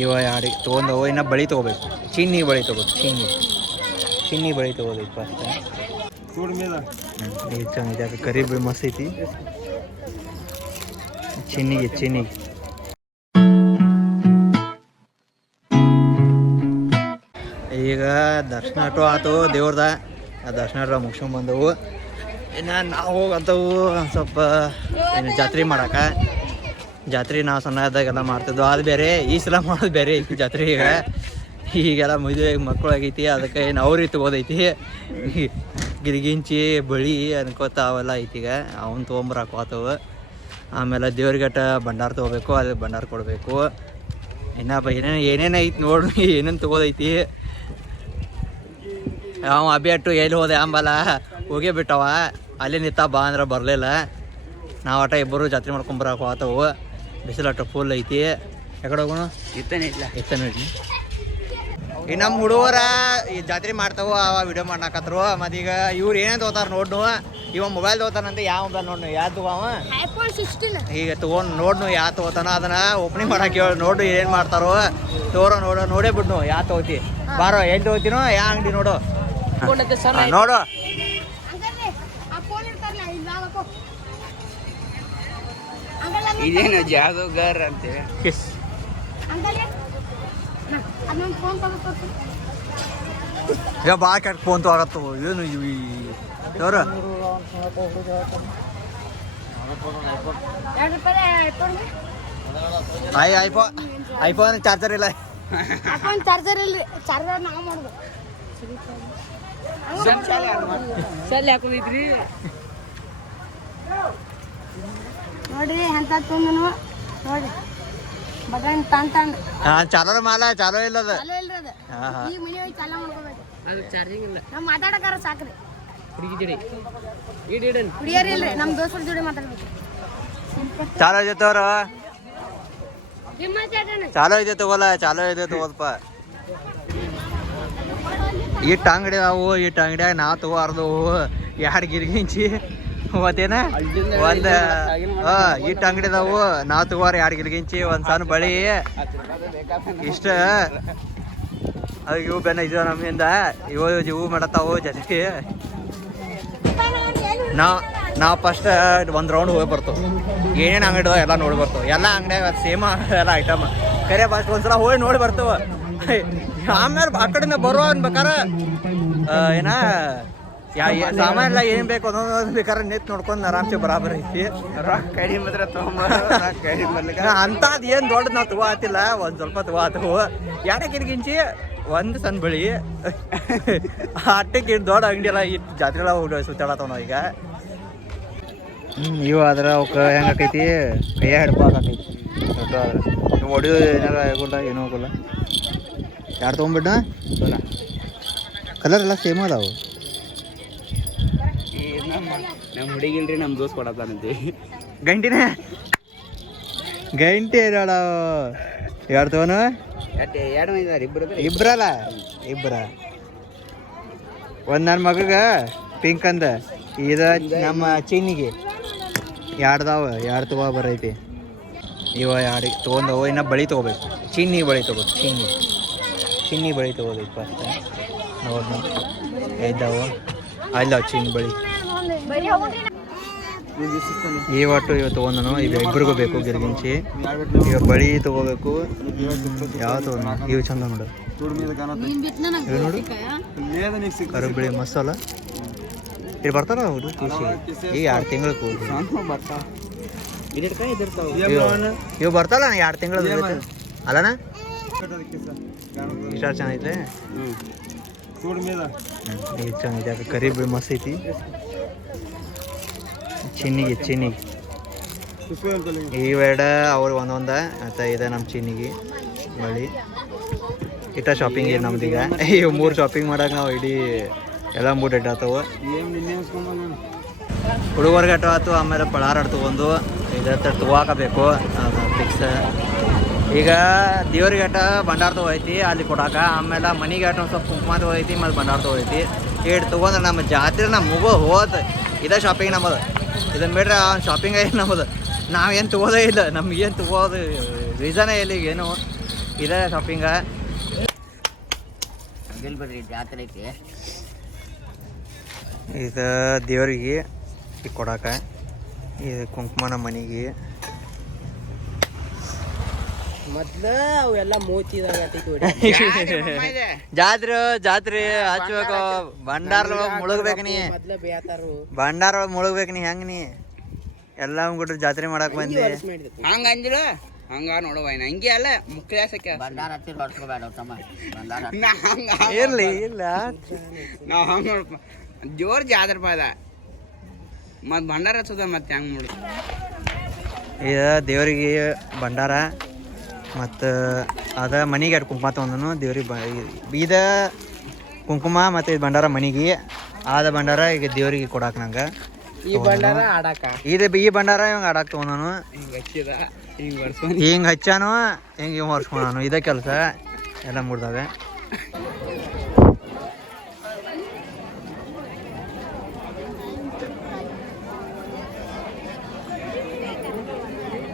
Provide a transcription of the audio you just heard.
ಇವ ಯಾಡಿ ತೊಗೊಂಡವು ಇನ್ನು ಬಳಿ ತೊಗೋಬೇಕು. ಚಿನ್ನಿ ಬಳಿ ತೊಗೋಬೇಕು, ಚಿನ್ನಿ. ಚಿನ್ನಿ ಬಳಿ ತೊಗೋಬೇಕು ಫಸ್ಟ್ ಇದು. ಅದು ಕರಿ ಮಸ್ತ್ ಐತಿ. ಚಿನ್ನಿಗೆ ಚಿನ್ನಿಗೆ. ಈಗ ದರ್ಶನ ಆಟೋ ಆತು, ದೇವ್ರದ. ಆ ದರ್ಶನ ಆಟೋ ಮುಗಿಸ್ಕೊಂಡ್ ಬಂದವು. ಇನ್ನು ನಾವು ಒಂದ್ ಸ್ವಲ್ಪ ಏನು ಜಾತ್ರೆ ಮಾಡಾಕ. ಜಾತ್ರೆ ನಾವು ಸಣ್ಣ ಇದ್ದಾಗೆಲ್ಲ ಮಾಡ್ತಿದ್ವು. ಅದು ಬೇರೆ, ಈ ಸಲ ಮಾಡೋದು ಬೇರೆ. ಐತಿ ಜಾತ್ರೆ ಈಗ ಈಗೆಲ್ಲ ಮದುವೆ ಮಕ್ಕಳಾಗೈತಿ ಅದಕ್ಕೆ ಏನು ಅವ್ರಿಗೆ ತಗೋದೈತಿ ಗಿರಿಗಿಂಚಿ ಬಳಿ ಅನ್ಕೋತ ಅವೆಲ್ಲ ಐತಿ ಈಗ. ಅವನ್ನ ತೊಗೊಂಬರಕ್ಕೆ ಆಮೇಲೆ ದೇವ್ರಿಗಟ್ಟ ಭಂಡಾರ ತೊಗೋಬೇಕು ಅದು ಭಂಡಾರ ಕೊಡಬೇಕು. ಇನ್ನ ಬ, ಏನೇನು ಏನೇನು ಐತಿ ನೋಡು, ಏನೇನು ತೊಗೋದೈತಿ. ಅವ ಅಬಿಯಟ್ಟು ಎಲ್ಲಿ ಹೋದೆ ಅಂಬಲ್ಲ. ಹೋಗೇ ಬಿಟ್ಟವ. ಅಲ್ಲಿ ನಿತ್ತ ಬಾ ಅಂದ್ರೆ ಬರಲಿಲ್ಲ. ನಾವು ಆಟ ಇಬ್ಬರು ಜಾತ್ರೆ ಮಾಡ್ಕೊಂಬರಕ್ಕೆ ಹೋತವು. ಬಿಸಿಲಟ್ಟ ಫುಲ್ ಐತಿ. ಯಾಕಡೆ ಹೋಗೋಣ? ಇತ್ತನೇ ಇಲ್ಲ. ಇತ್ತನೇ ಈ ನಮ್ಮ ಹುಡುಗರ ಈ ಜಾತ್ರೆ ಮಾಡ್ತಾವ ಅವ ವಿಡಿಯೋ ಮಾಡ್ನಾಕತ್ರು ಮತ್ತು ಈಗ ಇವ್ರು ಏನೇನು ತಗೋತಾರ ನೋಡ್ನು. ಇವ ಮೊಬೈಲ್ ತಗೋತಾನಂತ ಯಾವ ಮೊಬೈಲ್ ನೋಡ್ನು? ಯಾವ್ದು ತಗೋವ ಈಗ ತಗೊಂಡು ನೋಡ್ನು ಯಾ ತಗೋತಾನ. ಅದನ್ನ ಓಪನಿಂಗ್ ಮಾಡಕ್ಕೆ ಹೇಳಿ. ನೋಡು ಏನು ಮಾಡ್ತಾರೋ. ತೋರೋ ನೋಡೋ ನೋಡೇ ಬಿಡ್ನು ಯಾ ತಗೋತಿ. ಬಾರೋ ಎಲ್ಲಿ ತಗೋತೀನೋ ಯಾ ಅಂಗಡಿ ನೋಡು. ನೋಡೋ. ನೋಡು ಇದೇನು ಜಾದೂಗಾರ್ ಅಂತೇಳಿ ಈಗ ಭಾಳ ಕೆಟ್ಟ ಫೋನ್ ತಗೋಗತ್ತು ಏನು ಇವು ಯಾರು ಐ ಐಫೋನ್ ಐಫೋನ್ ಚಾರ್ಜರ್ ಇಲ್ಲ ಐಫೋನ್ ಚಾರ್ಜರ್ ಇಲ್ಲ ಚಾರ್ಜರ್ ನಾವು ಮಾಡೋದು ಸಲ್ ಹಾಕೋದಿದ್ರಿ ನೋಡಿ ಎಂತ ತುಂದನು ನೋಡಿ. ಬಟನ್ ತನ್ ತಂದ್ ಹಾಂ ಚಾಲೋ ಮಾಲ ಚಾಲೋ ಇಲ್ಲ ಅದು ಚಾಲೂ ಇಲ್ರಿ ಅದು ಹಾಂ ಹಾಂ. ಈ ಮನೆ ಹೋಗಿ ಚಾಲ ಮಾಡ್ಕೋಬೇಕು. ಅದು ಚಾರ್ಜಿಂಗ್ ಇಲ್ಲ. ನಾವು ಮಾತಾಡಕಾರ ಸಾಕ್ರಿ. ಹುಡುಗಿದಿರಿ. ಇಡೀಡನ್. ಕುಡಿಯೋರಿ ಇಲ್ರಿ ನಮ್ಮ ದೋಸ್ತರ ಜೋಡಿ ಮಾತಾಡ್ಬೇಕು. ಚಾಲೋ ಇದೆ ತಗೋರ. ನಿಮ್ಮ ಚಾಲೋ ಇದೆ ತಗೋಲ ಚಾಲೋ ಇದೆ ತಗೋದಪ್ಪ. ಇಟ್ಟು ಅಂಗಡಿ ಅವು ಇಟ್ಟು ಅಂಗಡಿಯಾಗ ನಾವು ತಗೋರ್ದು ಎರಡು ಗಿರ್ಗಿಂಚಿ. ಮತ್ತೇನ? ಒಂದ್ ಅಂಗಡಿ ಅದಾವು ನಾವು ತಗೋರಿ ಎರಡು ಗಿಲ್ಗಿಂಚಿ ಒಂದ್ ಸಣ್ಣ ಬಳಿ ಇಷ್ಟ. ಇವು ಬೆನ್ನ ಇದು ನಮ್ಮಿಂದ. ಇವು ಇವು ಮಾಡತ್ತಾವು ಜೊತೆಗೆ ನಾ ನಾವು ಫಸ್ಟ್ ಒಂದು ರೌಂಡ್ ಹೋಗಿ ಬರ್ತಾವ. ಏನೇನು ಅಂಗಡಿ ಅದಾವ ಎಲ್ಲ ನೋಡಿ ಬರ್ತಾವ. ಎಲ್ಲ ಅಂಗಡಿ ಸೇಮ್ ಎಲ್ಲ ಐಟಮ್ ಕರೆ ಫಸ್ಟ್ ಒಂದ್ಸಲ ಹೋಗಿ ನೋಡಿ ಬರ್ತಾವ. ಆಮೇಲೆ ಆ ಕಡೆಯಿಂದ ಬರೋ ಅನ್ಬೇಕಾರ ಏನ ಯಾ ಸಾಮಾನ್ ಎಲ್ಲ ಏನ್ ಬೇಕು ಅದೊಂದು ಬೇಕಾದ್ರೆ ನಿಂತು ನೋಡ್ಕೊಂಡು ಆರಾಮ್ಸೆ ಬರಾಬರ್ ಐತಿ. ರೊಕ್ಕ ಕಡಿ ಮಾತ್ರ ತೊಗೊಂಬ ಕಡಿ ಬರ್ಲಿಕ್ಕ ಅಂಥದ್ದು ಏನು ದೊಡ್ಡ ನಾವು ತಗೋತಿಲ್ಲ ಒಂದು ಸ್ವಲ್ಪ ತಗೋತವು ಯಾಕೆ ಗಿಂಚಿ ಒಂದು ಸಣ್ಣ ಬಳಿ. ಅಟ್ಟಕ್ಕೆ ದೊಡ್ಡ ಅಂಗಡಿ ಎಲ್ಲ ಇಟ್ಟು ಜಾತ್ರೆ ಎಲ್ಲ ಹೋಗಿ ಸುತ್ತಾಡತ್ತವ ನಾವು ಈಗ. ಹ್ಮ್ ಇವು ಆದ್ರೆ ಅವಕ್ಕೆ ಹೆಂಗ ಆಕೈತಿ? ಕೈಯ ಹಿಡ್ಕೋಕೈತಿ ದೊಡ್ಡ ಆದ್ರೆ. ಹೊಡಿಯೋದು ಏನಾರ ಆಗೋಲ್ಲ ಏನೂ ಆಗೋಲ್ಲ. ಯಾರು ತೊಗೊಂಬಿಡ್ಡ ಕಲರ್ ಎಲ್ಲ ಸೇಮ್ ಅದಾವು. ನಮ್ಮ ಹುಡುಗಿಲ್ರಿ ನಮ್ಮ ದೋಸ್ತ್ ಕೊಡತ್ತಾನಂತಿ ಗಂಟಿನೇ? ಗಂಟಿ ಇರೋಣ ಯಾರು ತಗೋನು ಎರಡು ಇಬ್ಬರು ಇಬ್ರಲ್ಲ? ಇಬ್ಬರ ಒಂದ್ ನನ್ನ ಮಗಗ ಪಿಂಕ್ ಅಂದ. ಇದ ನಮ್ಮ ಚೀನಿಗೆ ಎರಡ್ದಾವ ಎರಡು ತಗೋ ಬರೈತಿ? ಇವ ಯಾಡಿ ತಗೊಂಡವ? ಇನ್ನ ಬಳಿ ತಗೋಬೇಕು. ಚಿನ್ನಿ ಬಳಿ ತಗೋಬೇಕು ಚಿನ್ನಿ. ಚಿನ್ನಿ ಬಳಿ ತಗೋಬೇಕು ಫಸ್ಟ್ ನೋಡ್ ಇದ್ದಾವ? ಅಲ್ಲ ಚಿನ್ನಿ ಬಳಿ. ಈ ಒಟ್ಟು ಇವತ್ತು ತೊಗೊಂಡನು ಇವು ಇಬ್ಬರಿಗೂ ಬೇಕು, ಗಿರ್ಗಿಂಚಿ. ಈಗ ಬಳಿ ತಗೋಬೇಕು. ಯಾವ ತಗೊಂಡ ಇವು ಚಂದ ನೋಡು. ಇವು ಮಸಾಲ. ಇಲ್ಲಿ ಬರ್ತಾರ ಅವರು ಖುಷಿ. ಈಗ ಎರಡು ತಿಂಗಳು ಇವ್ ಬರ್ತಲ್ಲ ಎರಡು ತಿಂಗಳು ಅಲ್ಲನ ಇಷ್ಟ ಈಗ ಚೆನ್ನಾಗಿದೆ. ಕರಿ ಬಿಳಿ ಮಸ್ತ್ ಐತಿ ಚಿನ್ನಿಗೆ ಚಿನ್ನಿಗೆ ಇವೆರಡ ಅವ್ರು ಒಂದೊಂದ, ಮತ್ತು ಇದೆ ನಮ್ಮ ಚಿನ್ನಿಗೆ, ಬಳಿ. ಇಟ್ಟ ಶಾಪಿಂಗ್ ಇದೆ ನಮ್ದೀಗ ಈ ಮೂರು ಶಾಪಿಂಗ್ ಮಾಡಕ್ಕೆ ನಾವು ಇಡೀ ಎಲ್ಲ ಮೂರು ಡೆಡ್ ಹುಡುಗರ್ಗೆ ಹುಡುಗರಿಗೆ ಆಯ್ತು ಆಮೇಲೆ ಪಳಾರ ಆಡ್ ಬಂದು ಇದ್ರ ತಗೋಕಬೇಕು. ಫಿಕ್ಸ್ ಈಗ ದೇವ್ರಿಗೆ ಆಟ ಭಂಡಾರ ಹೋಯ್ತಿ, ಅಲ್ಲಿ ಕೊಡಾಕ. ಆಮೇಲೆ ಮನೆಗೆ ಆಟ ಸ್ವಲ್ಪ ಕುಂಕುಮ ಹೋಯ್ತಿ, ಮತ್ತು ಭಂಡಾರ ತಗೋಯ್ತಿ ಇಟ್ಟು ತಗೊಂಡ್ರೆ ನಮ್ಮ ಜಾತ್ರೆ ನಮ್ಮ ಮುಗೋ ಹೋದ. ಇದೇ ಶಾಪಿಂಗ್ ನಮ್ಮದು. ಇದನ್ನ ಬಿಟ್ರೆ ಶಾಪಿಂಗ್ ಏನು ನಮ್ಮದು? ನಾವೇನು ತಗೋದೇ ಇಲ್ಲ. ನಮಗೇನು ತಗೋದು ರೀಸನೇ ಇಲ್ಲ ಈಗ ಏನು. ಇದೇ ಶಾಪಿಂಗ ಜಾತ್ರೆಗೆ? ಜಾತ್ರೆ ಇದು ದೇವ್ರಿಗೆ ಈಗ ಕೊಡಾಕ ಇದು ಕುಂಕುಮನ ಮನೆಗೆ. ಮೊದ್ಲ ಅವೆಲ್ಲ ಮೂತಿದಾಗ ಜಾತ್ರೆ ಜಾತ್ರೆ ಹಚ್ಬೇಕು ಭಂಡಾರ ಮುಳುಗ್ಬೇಕು ನೀ. ಮೊದ್ಲ ಬೇತಾರು ಭಂಡಾರ ಮುಳುಗ್ಬೇಕು ನೀ ಹೆಂಗ್ ನೀ? ಎಲ್ಲ ಗುಡ್ರ ಜಾತ್ರೆ ಮಾಡಕ್ ಬಂದಿ. ಹಂಗ ಅಂದಿಲ್ಲ ಹಂಗ ನೋಡುವ ಹಂಗೆ ಅಲ್ಲ ಮುಖ್ಯಾಸಕ್ಕೆ ಇರ್ಲಿ ಇಲ್ಲ. ನಾವ್ ಹಂಗ ನೋಡಪ್ಪ ಜೋರ್ ಜಾತ್ರೆ ಪಾದ ಮತ್ ಭಂಡಾರ ಹಚ್ಚದ ಮತ್ತೆ ಹೆಂಗ್ ನೋಡು ಇದು ದೇವ್ರಿಗೆ ಭಂಡಾರ ಮತ್ತು ಅದ ಮನೆಗೆ ಎರಡು ಕುಂಕುಮ ತೊಗೊಂಡನು ದೇವ್ರಿಗೆ ಬ ಇದ ಕುಂಕುಮ ಮತ್ತು ಇದು ಭಂಡಾರ ಮನೆಗೆ ಆದ ಭಂಡಾರ ಈಗ ದೇವ್ರಿಗೆ ಕೊಡಾಕ ನಂಗೆ ಈ ಭಂಡಾರ ಆಡಾಕ? ಇದು ಈ ಭಂಡಾರ ಹಿಂಗೆ ಆಡಾಕ ತೊಗೊಂಡನು. ಹಿಂಗ ಹಿಂಗ್ ಹಿಂಗೆ ಹಚ್ಚಾನು ಹಿಂಗೆ ಇವ್ ಹೊರ್ಸ್ಕೊಳನು ಇದೇ ಕೆಲಸ ಎಲ್ಲ ಮುಡ್ದಾವೆ